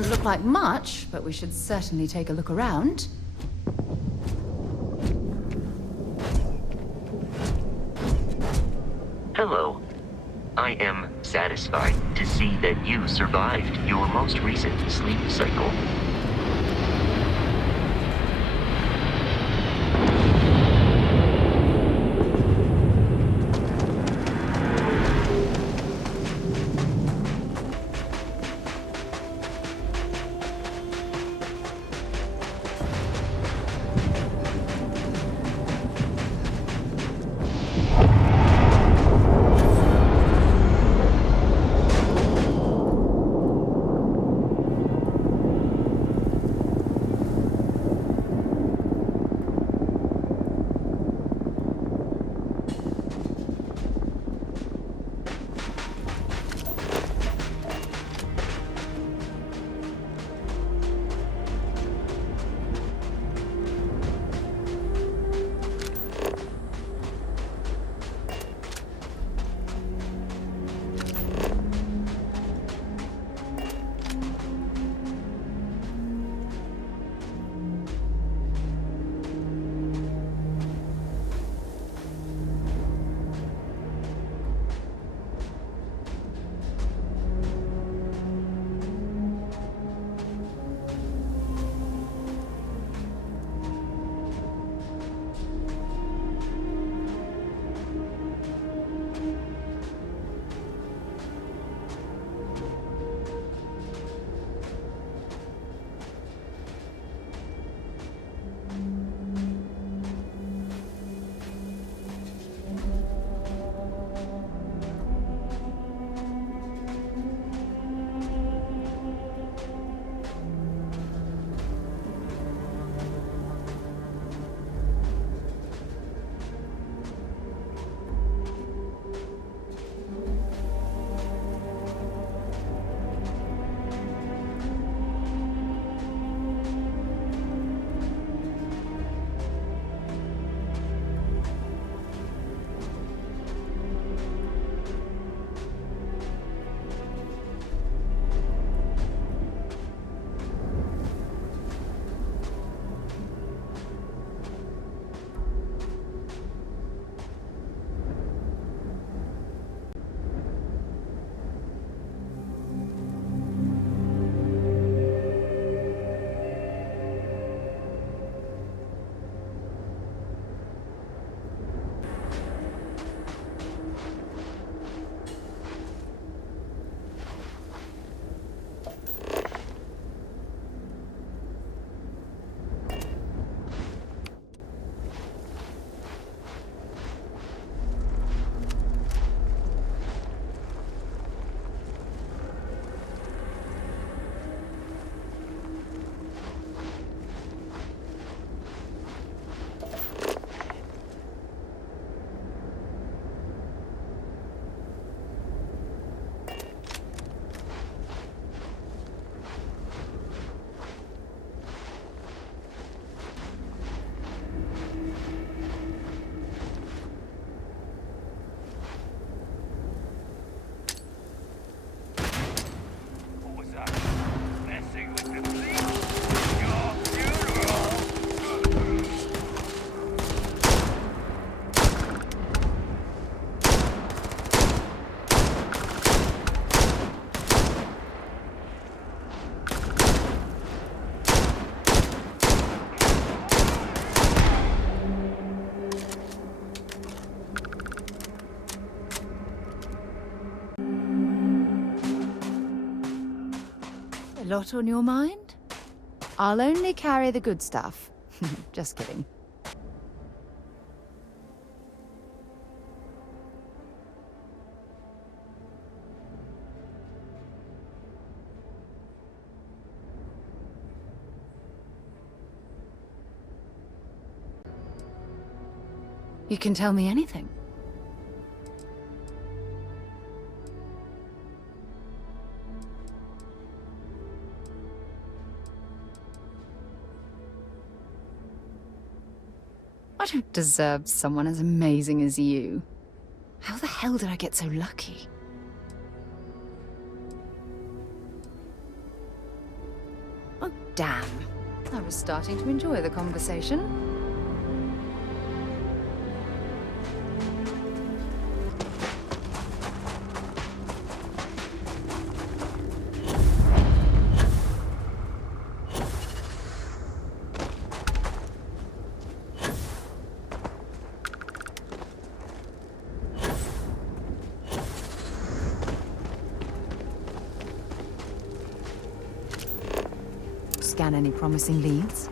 Doesn't look like much, but we should certainly take a look around. Hello. I am satisfied to see that you survived your most recent sleep cycle. Lot on your mind? I'll only carry the good stuff. Just kidding. You can tell me anything. I don't deserve someone as amazing as you. How the hell did I get so lucky? Damn. I was starting to enjoy the conversation. Scan any promising leads?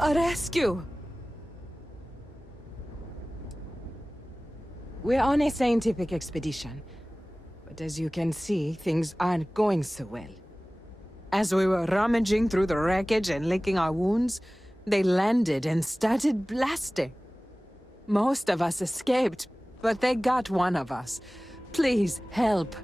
A rescue! We're on a scientific expedition, but as you can see, things aren't going so well. As we were rummaging through the wreckage and licking our wounds, they landed and started blasting. Most of us escaped, but they got one of us. Please, help.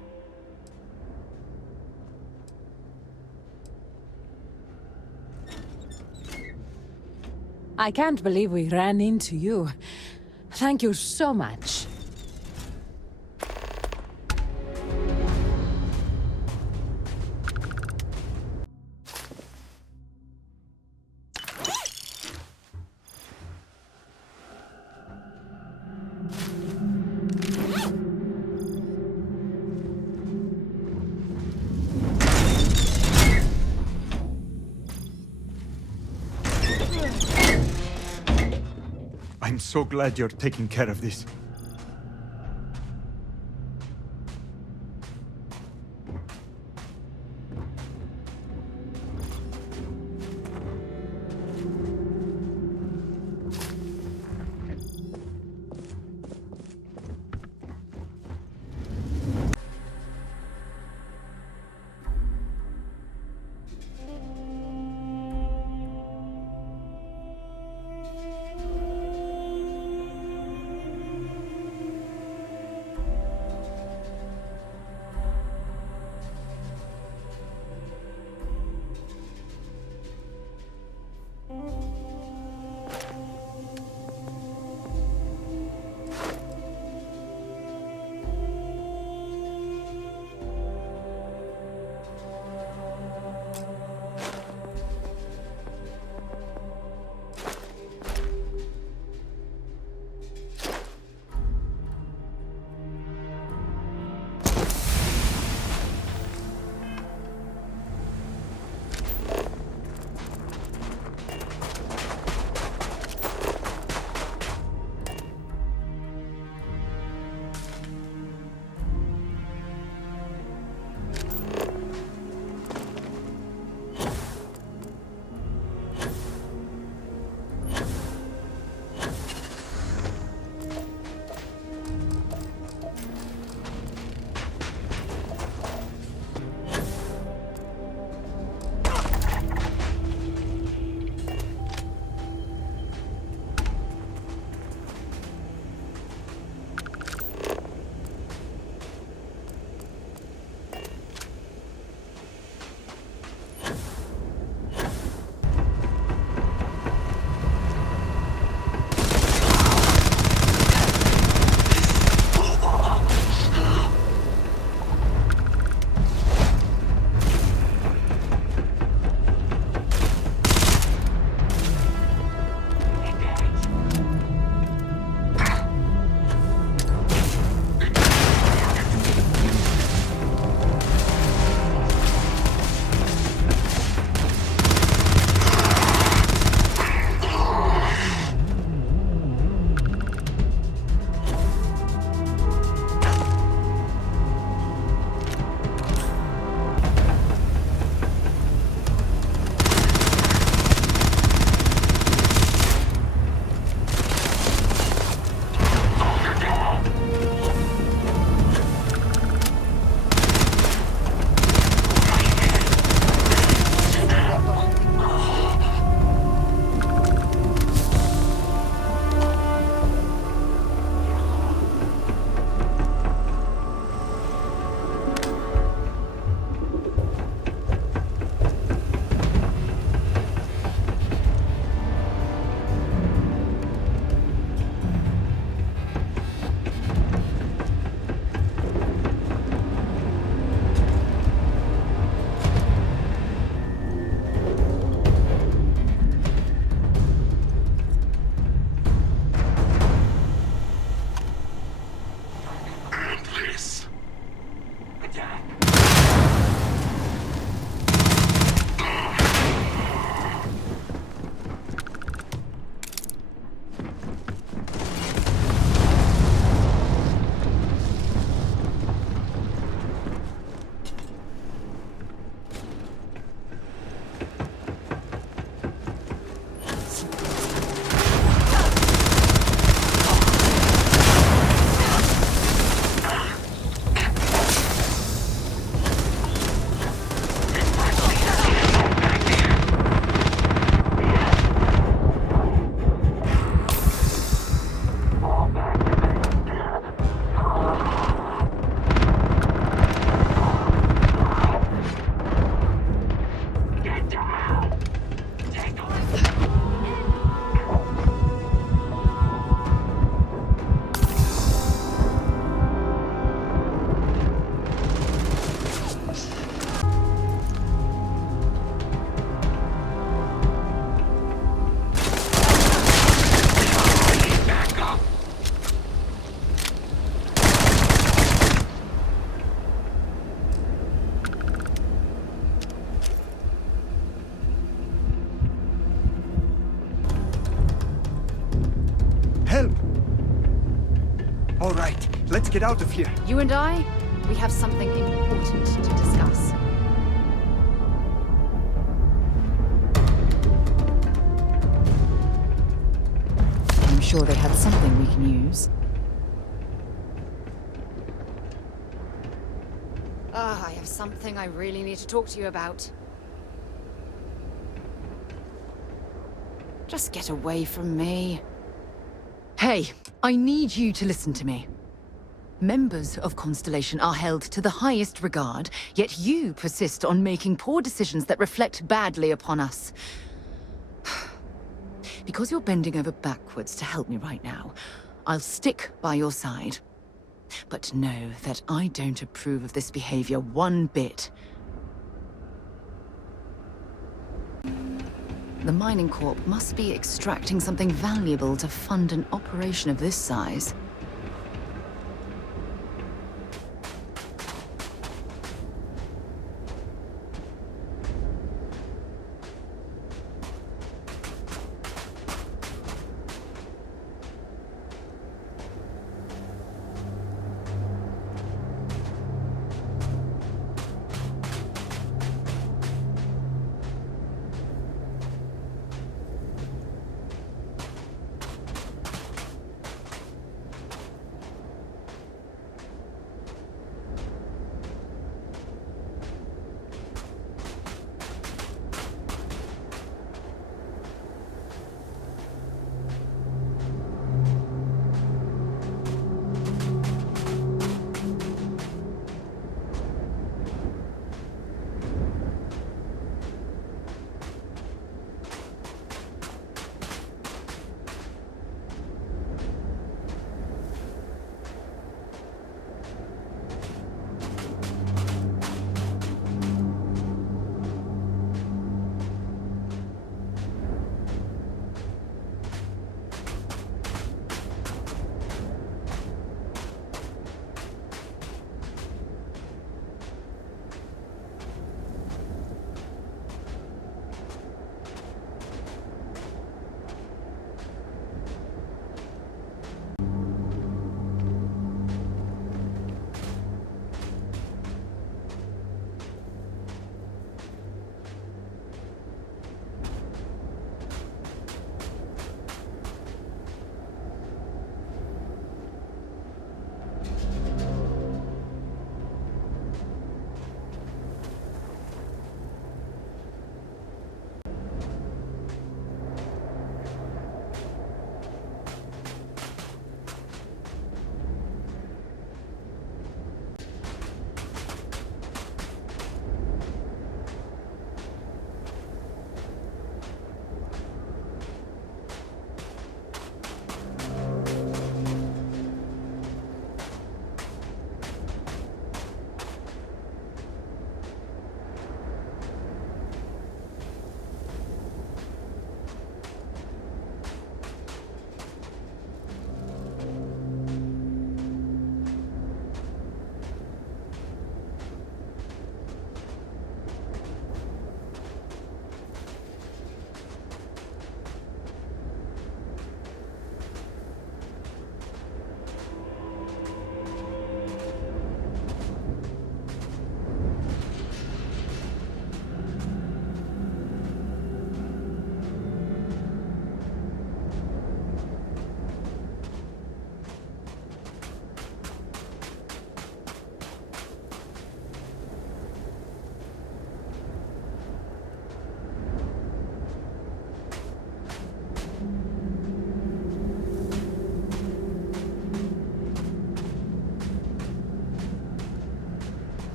I can't believe we ran into you. Thank you so much. I'm so glad you're taking care of this. All right, let's get out of here. You and I, we have something important to discuss. I'm sure they had something we can use. I have something I really need to talk to you about. Just get away from me. Hey, I need you to listen to me. Members of Constellation are held to the highest regard, yet you persist on making poor decisions that reflect badly upon us. Because you're bending over backwards to help me right now, I'll stick by your side. But know that I don't approve of this behavior one bit. The Mining Corp must be extracting something valuable to fund an operation of this size.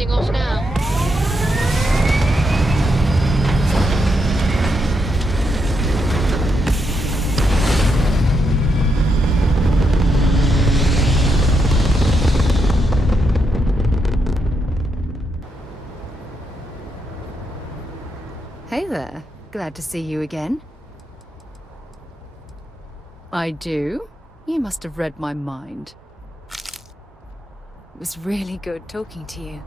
heading off now. Hey there. Glad to see you again. I do? You must have read my mind. It was really good talking to you.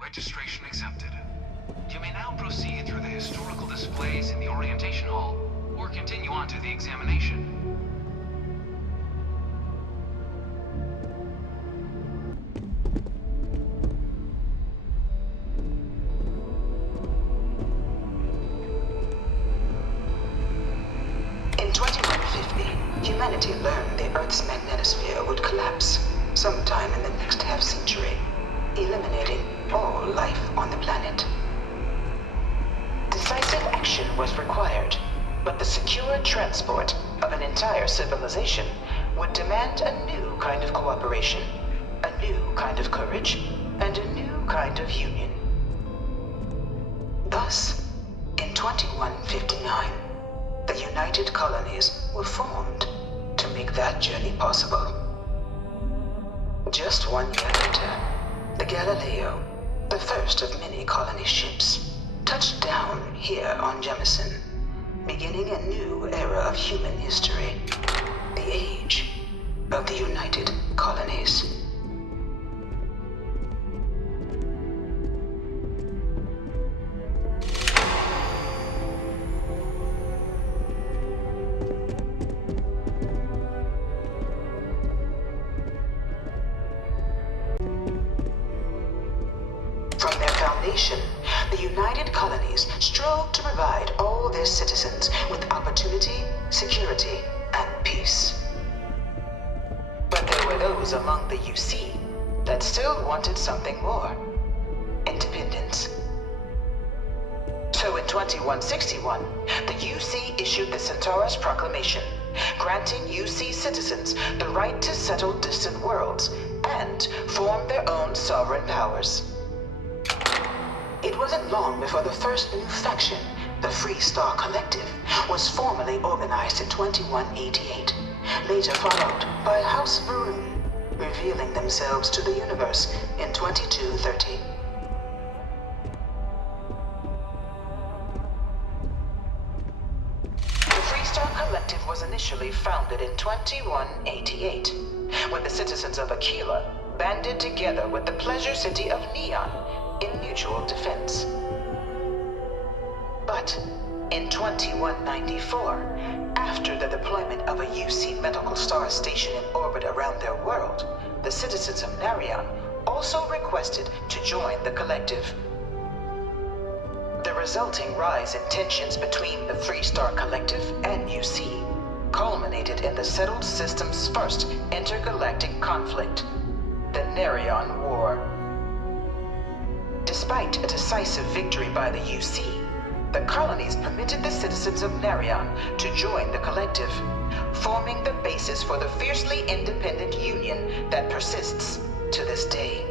Registration accepted. You may now proceed through the historical displays in the orientation hall, or continue on to the examination. In 2150, humanity learned the Earth's magnetosphere would collapse sometime in the next half-century, eliminating all life on the planet. Decisive action was required, but the secure transport of an entire civilization would demand a new kind of cooperation, a new kind of courage, and a new kind of union. Thus, in 2159, the United Colonies were formed to make that journey possible. Just 1 year later, the Galileo, the first of many colony ships, touched down here on Jemison, beginning a new era of human history, the age of the United Colonies. From their foundation, the United Colonies strove to provide all their citizens with opportunity, security, and peace. But there were those among the UC that still wanted something more: independence. So in 2161, the UC issued the Centaurus Proclamation, granting UC citizens the right to settle distant worlds and form their own sovereign powers. It wasn't long before the first new faction, the Free Star Collective, was formally organized in 2188, later followed by House Varun, revealing themselves to the universe in 2230. The Free Star Collective was initially founded in 2188, when the citizens of Aquila banded together with the pleasure city of Neon in mutual defense. But in 2194, after the deployment of a UC medical star station in orbit around their world, the citizens of Narion also requested to join the collective. The resulting rise in tensions between the Free Star Collective and UC culminated in the settled system's first intergalactic conflict, the Narion War. Despite a decisive victory by the UC, the colonies permitted the citizens of Narion to join the collective, forming the basis for the fiercely independent union that persists to this day.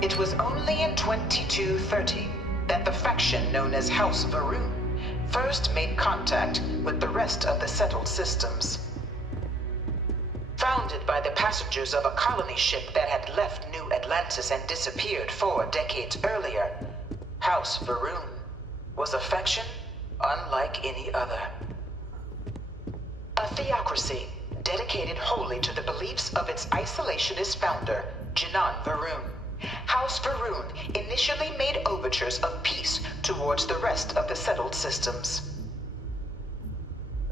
It was only in 2230 that the faction known as House Varun first made contact with the rest of the settled systems. Founded by the passengers of a colony ship that had left New Atlantis and disappeared 4 decades earlier, House Varun was a faction unlike any other. A theocracy dedicated wholly to the beliefs of its isolationist founder, Janan Varun. House Varun initially made overtures of peace towards the rest of the settled systems.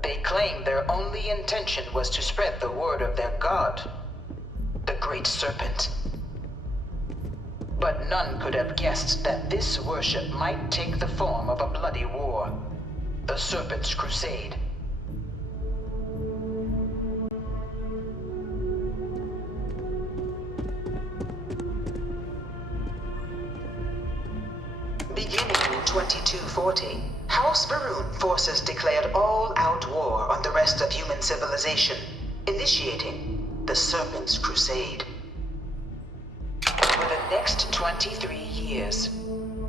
They claimed their only intention was to spread the word of their god, the Great Serpent. But none could have guessed that this worship might take the form of a bloody war. The Serpent's Crusade. Beginning in 2240, House Varun forces declared all-out war on the rest of human civilization, initiating the Serpent's Crusade. For the next 23 years,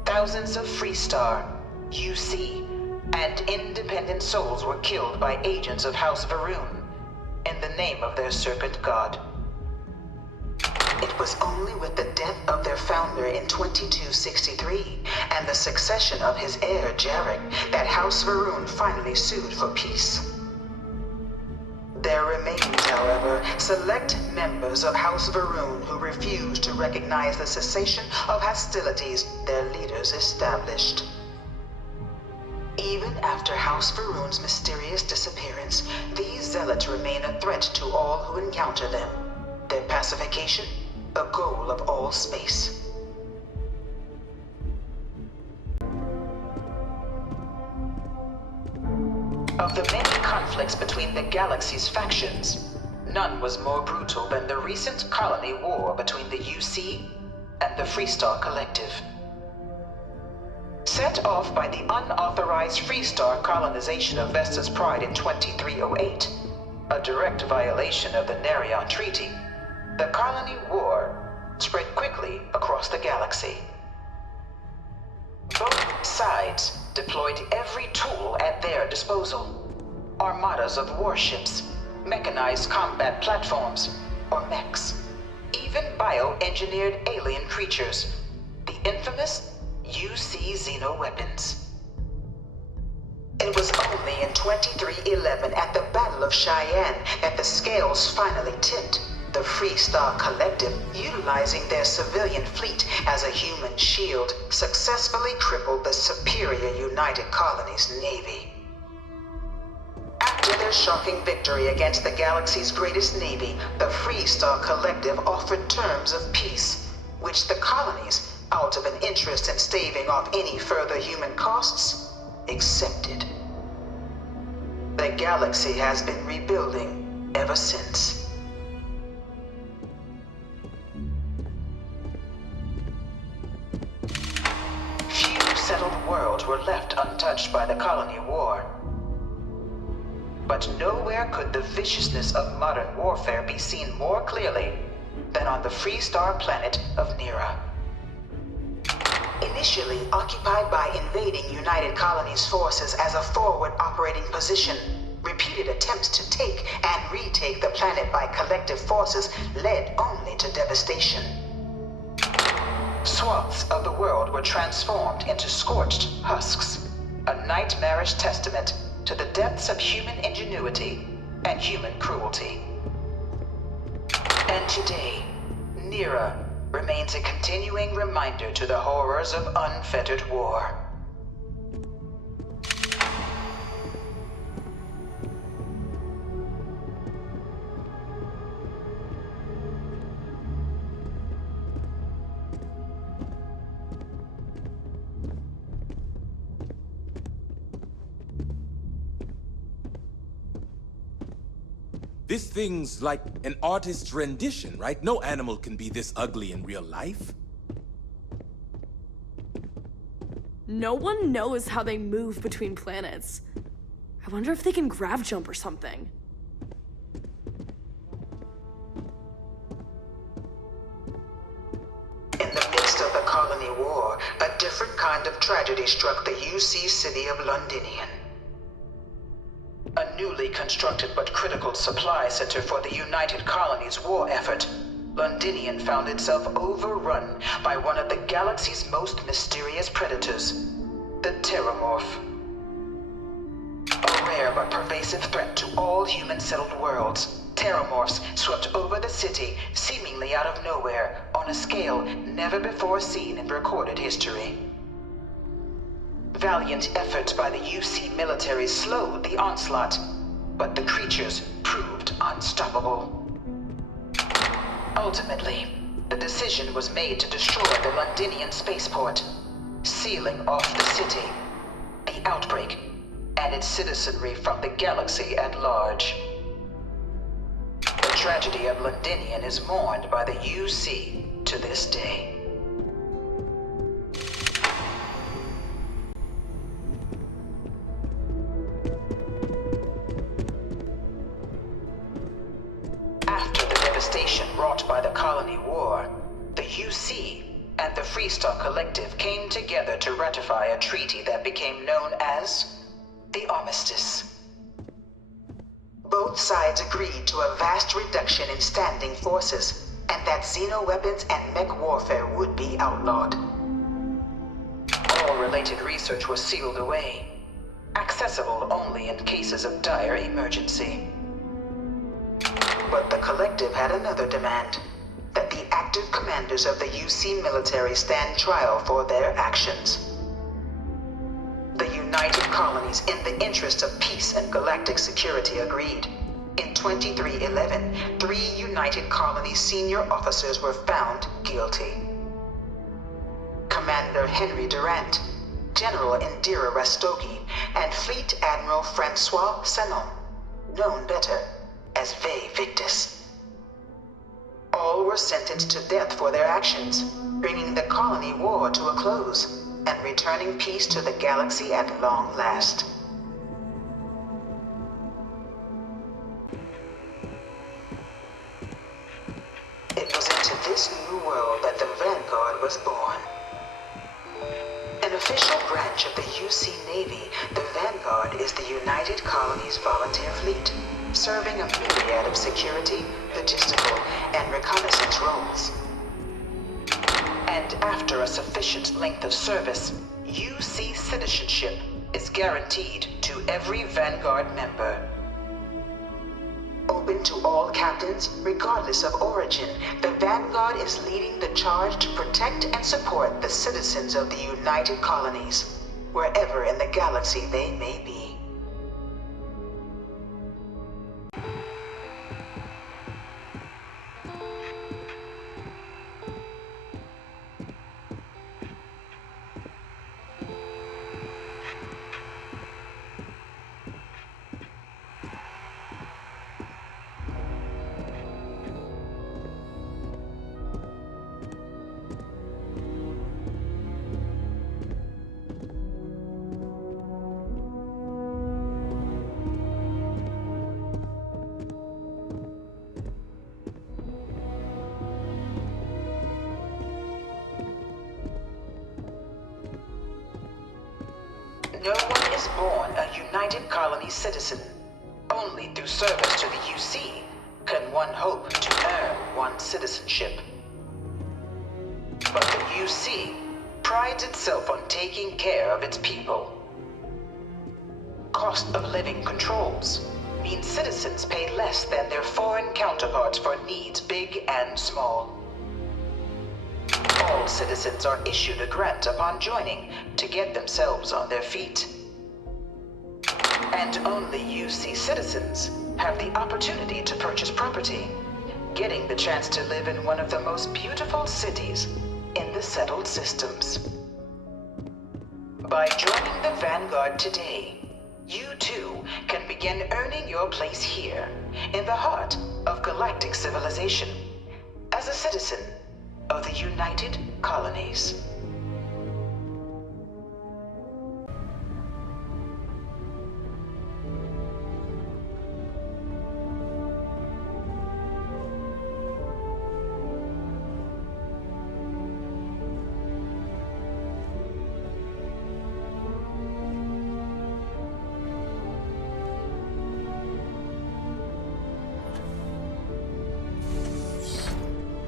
thousands of Freestar, UC, and independent souls were killed by agents of House Varun in the name of their serpent god. It was only with the death of their founder in 2263 and the succession of his heir Jarek that House Varun finally sued for peace. There remained, however, select members of House Varun who refused to recognize the cessation of hostilities their leaders established. Even after House Varun's mysterious disappearance, these zealots remain a threat to all who encounter them. Their pacification, a goal of all space. Of the many conflicts between the galaxy's factions, none was more brutal than the recent colony war between the UC and the Freestar Collective. Set off by the unauthorized Freestar colonization of Vesta's Pride in 2308, a direct violation of the Nerion Treaty, the colony war spread quickly across the galaxy. Both sides deployed every tool at their disposal. Armadas of warships, mechanized combat platforms, or mechs, even bioengineered alien creatures, the infamous UC xeno-weapons. It was only in 2311 at the Battle of Cheyenne that the scales finally tipped. The Freestar Collective, utilizing their civilian fleet as a human shield, successfully crippled the superior United Colonies Navy. After their shocking victory against the galaxy's greatest navy, the Freestar Collective offered terms of peace, which the colonies, out of an interest in staving off any further human costs, accepted. The galaxy has been rebuilding ever since. Settled worlds were left untouched by the colony war. But nowhere could the viciousness of modern warfare be seen more clearly than on the Freestar planet of Nera. Initially occupied by invading United Colonies forces as a forward operating position, repeated attempts to take and retake the planet by collective forces led only to devastation. Swaths of the world were transformed into scorched husks, a nightmarish testament to the depths of human ingenuity and human cruelty. And today, Nera remains a continuing reminder to the horrors of unfettered war. This thing's like an artist's rendition, right? No animal can be this ugly in real life. No one knows how they move between planets. I wonder if they can grav jump or something. In the midst of the colony war, a different kind of tragedy struck the UC city of Londinian. A newly constructed but critical supply center for the United Colonies' war effort, Londinian found itself overrun by one of the galaxy's most mysterious predators, the Terramorph. A rare but pervasive threat to all human-settled worlds, Terramorphs swept over the city seemingly out of nowhere on a scale never before seen in recorded history. Valiant efforts by the UC military slowed the onslaught, but the creatures proved unstoppable. Ultimately, the decision was made to destroy the Londinian spaceport, sealing off the city, the outbreak, and its citizenry from the galaxy at large. The tragedy of Londinian is mourned by the UC to this day. After the devastation wrought by the Colony War, the UC and the Freestar Collective came together to ratify a treaty that became known as the Armistice. Both sides agreed to a vast reduction in standing forces, and that xeno-weapons and mech warfare would be outlawed. All related research was sealed away, accessible only in cases of dire emergency. But the Collective had another demand, that the active commanders of the UC military stand trial for their actions. The United Colonies, in the interest of peace and galactic security, agreed. In 2311, 3 United Colonies senior officers were found guilty. Commander Henry Durant, General Indira Rastogi, and Fleet Admiral Francois Sanon, known better as V Victus. All were sentenced to death for their actions, bringing the colony war to a close and returning peace to the galaxy at long last. It was into this new world that the Vanguard was born. An official branch of the UC Navy, the Vanguard is the United Colonies Volunteer Fleet, serving a myriad of security, logistical, and reconnaissance roles. And after a sufficient length of service, UC citizenship is guaranteed to every Vanguard member. Open to all captains, regardless of origin, the Vanguard is leading the charge to protect and support the citizens of the United Colonies, wherever in the galaxy they may be. No one is born a United Colony citizen. Only through service to the UC can one hope to earn one's citizenship. But the UC prides itself on taking care of its people. Cost of living controls mean citizens pay less than their foreign counterparts for needs big and small. All citizens are issued a grant upon joining to get themselves on their feet. And only UC citizens have the opportunity to purchase property, getting the chance to live in one of the most beautiful cities in the settled systems. By joining the Vanguard today, you too can begin earning your place here, in the heart of galactic civilization, as a citizen of the United Colonies.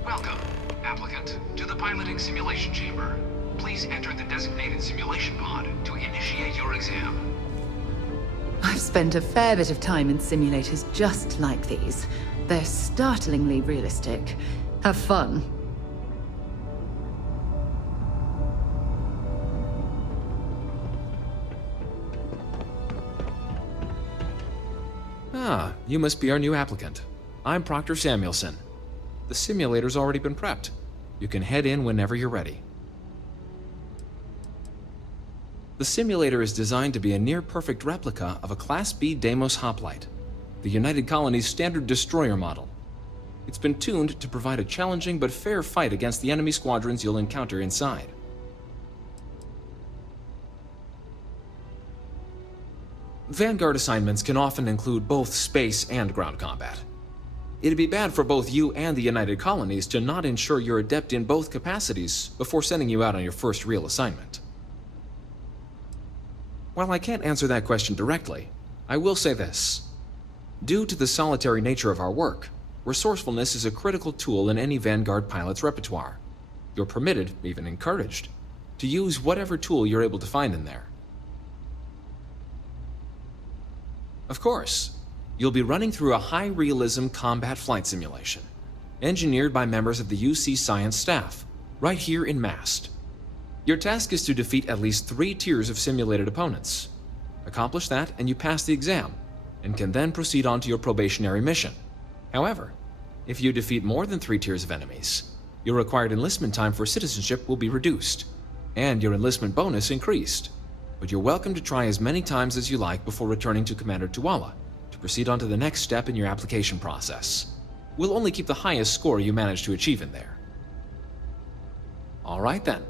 Welcome, applicant, to the piloting simulation chamber. Please enter the designated simulation pod to initiate your exam. I've spent a fair bit of time in simulators just like these. They're startlingly realistic. Have fun. Ah, you must be our new applicant. I'm Proctor Samuelson. The simulator's already been prepped. You can head in whenever you're ready. The simulator is designed to be a near-perfect replica of a Class B Deimos hoplite, the United Colony's standard destroyer model. It's been tuned to provide a challenging but fair fight against the enemy squadrons you'll encounter inside. Vanguard assignments can often include both space and ground combat. It'd be bad for both you and the United Colonies to not ensure you're adept in both capacities before sending you out on your first real assignment. While I can't answer that question directly, I will say this. Due to the solitary nature of our work, resourcefulness is a critical tool in any Vanguard pilot's repertoire. You're permitted, even encouraged, to use whatever tool you're able to find in there. Of course, you'll be running through a high-realism combat flight simulation, engineered by members of the UC Science staff, right here in Mast. Your task is to defeat at least 3 tiers of simulated opponents. Accomplish that and you pass the exam, and can then proceed on to your probationary mission. However, if you defeat more than 3 tiers of enemies, your required enlistment time for citizenship will be reduced, and your enlistment bonus increased. But you're welcome to try as many times as you like before returning to Commander Tuala to proceed on to the next step in your application process. We'll only keep the highest score you manage to achieve in there. All right then.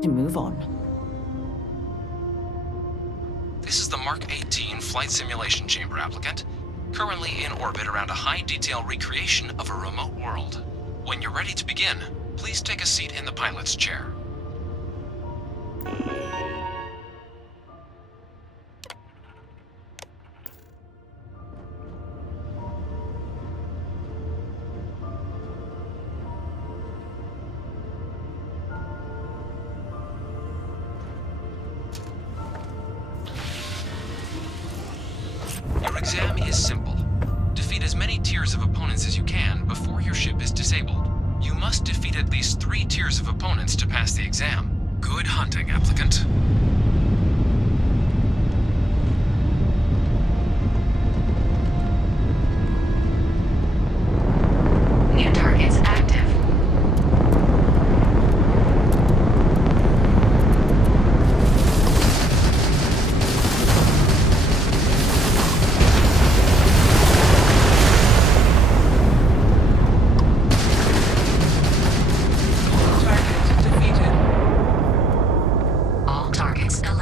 To move on. This is the Mark 18 Flight Simulation Chamber applicant, currently in orbit around a high-detail recreation of a remote world. When you're ready to begin, please take a seat in the pilot's chair. Your exam is simple. Defeat as many tiers of opponents as you can before your ship is disabled. You must defeat at least 3 tiers of opponents to pass the exam. Good hunting, applicant. New targets active. All targets eliminated.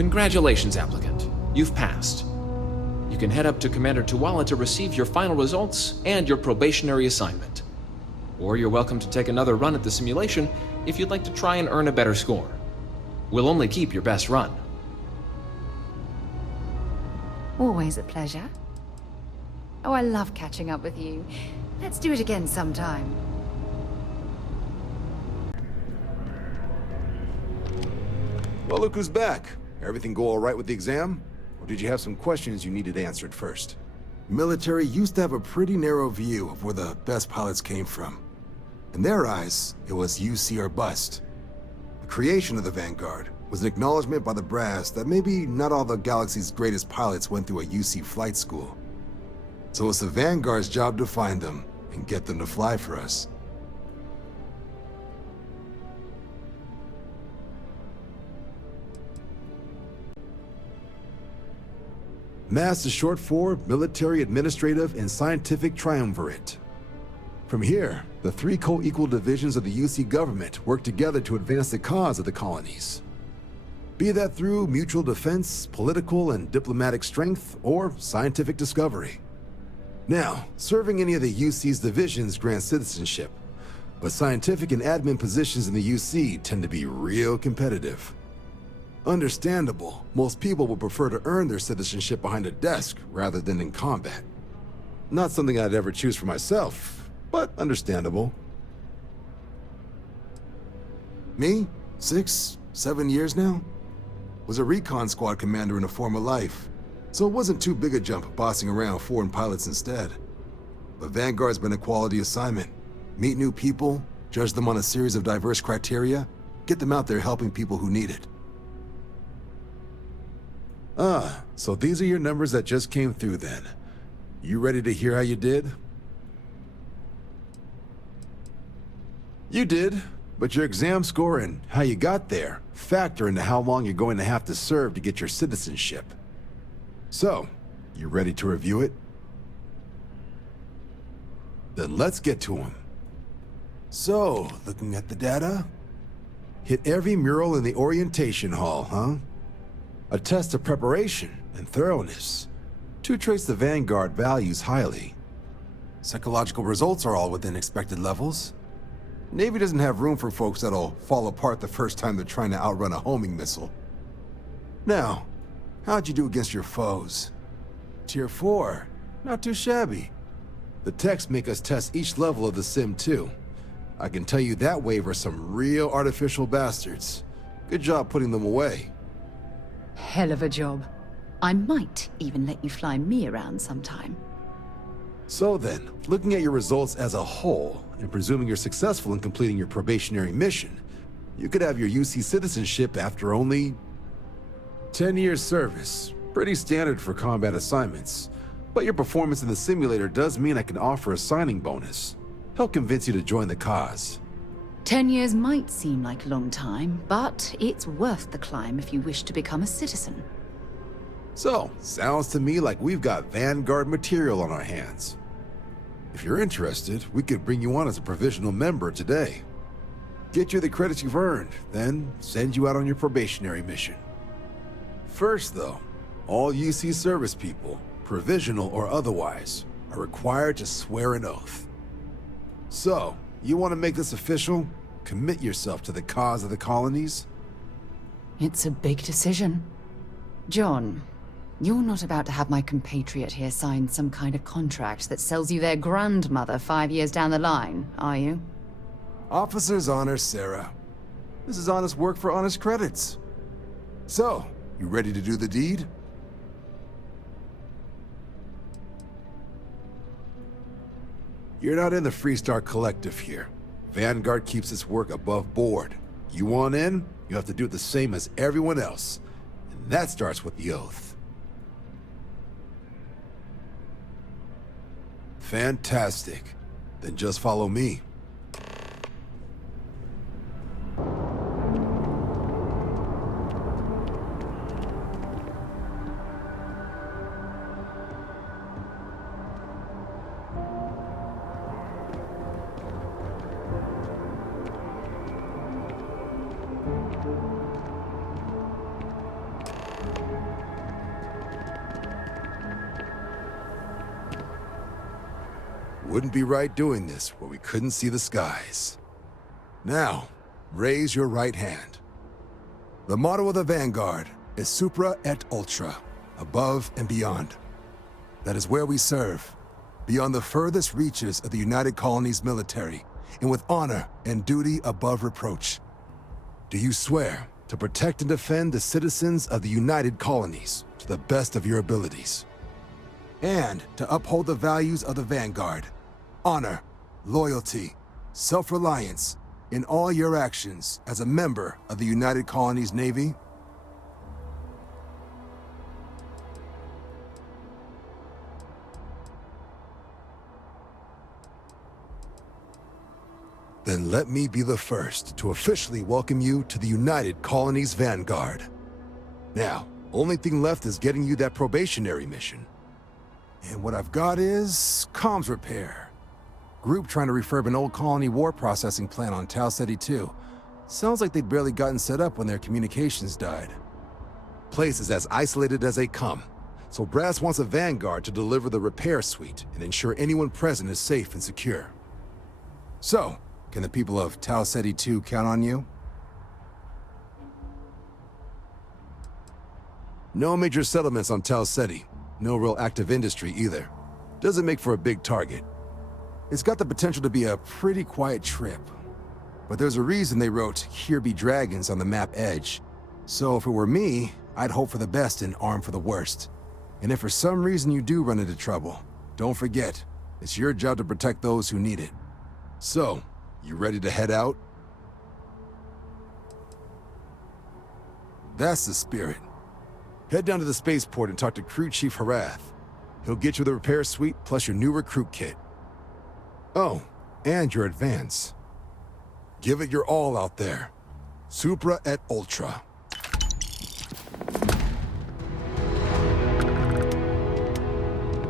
Congratulations, applicant. You've passed. You can head up to Commander Tuala to receive your final results and your probationary assignment. Or you're welcome to take another run at the simulation if you'd like to try and earn a better score. We'll only keep your best run. Always a pleasure. Oh, I love catching up with you. Let's do it again sometime. Well, look who's back. Everything go all right with the exam? Or did you have some questions you needed answered first? Military used to have a pretty narrow view of where the best pilots came from. In their eyes, it was UC or bust. The creation of the Vanguard was an acknowledgement by the brass that maybe not all the galaxy's greatest pilots went through a UC flight school. So it's the Vanguard's job to find them and get them to fly for us. MAST is short for Military, Administrative, and Scientific Triumvirate. From here, the three co-equal divisions of the UC government work together to advance the cause of the colonies. Be that through mutual defense, political and diplomatic strength, or scientific discovery. Now, serving any of the UC's divisions grants citizenship, but scientific and admin positions in the UC tend to be real competitive. Understandable, most people would prefer to earn their citizenship behind a desk rather than in combat. Not something I'd ever choose for myself, but understandable. Me? 6, 7 years now? Was a recon squad commander in a former life, so it wasn't too big a jump bossing around foreign pilots instead. But Vanguard's been a quality assignment. Meet new people, judge them on a series of diverse criteria, get them out there helping people who need it. Ah, so these are your numbers that just came through then. You ready to hear how you did? You did, but your exam score and how you got there factor into how long you're going to have to serve to get your citizenship. So, you ready to review it? Then let's get to them. So, looking at the data? Hit every mural in the orientation hall, huh? A test of preparation and thoroughness. 2 traits the Vanguard values highly. Psychological results are all within expected levels. Navy doesn't have room for folks that'll fall apart the first time they're trying to outrun a homing missile. Now, how'd you do against your foes? Tier 4, not too shabby. The techs make us test each level of the sim too. I can tell you that wave are some real artificial bastards. Good job putting them away. Hell of a job. I might even let you fly me around sometime. So then, looking at your results as a whole, and presuming you're successful in completing your probationary mission, you could have your UC citizenship after only 10 years service. Pretty standard for combat assignments. But your performance in the simulator does mean I can offer a signing bonus. Help convince you to join the cause. 10 years might seem like a long time, but it's worth the climb if you wish to become a citizen. So, sounds to me like we've got Vanguard material on our hands. If you're interested, we could bring you on as a provisional member today. Get you the credits you've earned, then send you out on your probationary mission. First though, all UC service people, provisional or otherwise, are required to swear an oath. So, you want to make this official? Commit yourself to the cause of the colonies? It's a big decision. John, you're not about to have my compatriot here sign some kind of contract that sells you their grandmother 5 years down the line, are you? Officer's honor, Sarah. This is honest work for honest credits. So, you ready to do the deed? You're not in the Freestar Collective here. Vanguard keeps its work above board. You want in, you have to do the same as everyone else. And that starts with the oath. Fantastic. Then just follow me. Wouldn't be right doing this where we couldn't see the skies. Now, raise your right hand. The motto of the Vanguard is Supra et Ultra, above and beyond. That is where we serve, beyond the furthest reaches of the United Colonies military, and with honor and duty above reproach. Do you swear to protect and defend the citizens of the United Colonies to the best of your abilities? And to uphold the values of the Vanguard, honor, loyalty, self-reliance, in all your actions as a member of the United Colonies Navy? Then let me be the first to officially welcome you to the United Colonies Vanguard. Now, only thing left is getting you that probationary mission. And what I've got is comms repair. Group trying to refurb an old colony war processing plant on Tau Ceti 2. Sounds like they'd barely gotten set up when their communications died. Place is as isolated as they come, so Brass wants a Vanguard to deliver the repair suite and ensure anyone present is safe and secure. So, can the people of Tau Ceti 2 count on you? No major settlements on Tau Ceti. No real active industry either. Doesn't make for a big target. It's got the potential to be a pretty quiet trip. But there's a reason they wrote, "Here be dragons" on the map edge. So if it were me, I'd hope for the best and arm for the worst. And if for some reason you do run into trouble, don't forget, it's your job to protect those who need it. So, you ready to head out? That's the spirit. Head down to the spaceport and talk to Crew Chief Harath. He'll get you the repair suite plus your new recruit kit. Oh, and your advance. Give it your all out there. Supra et Ultra.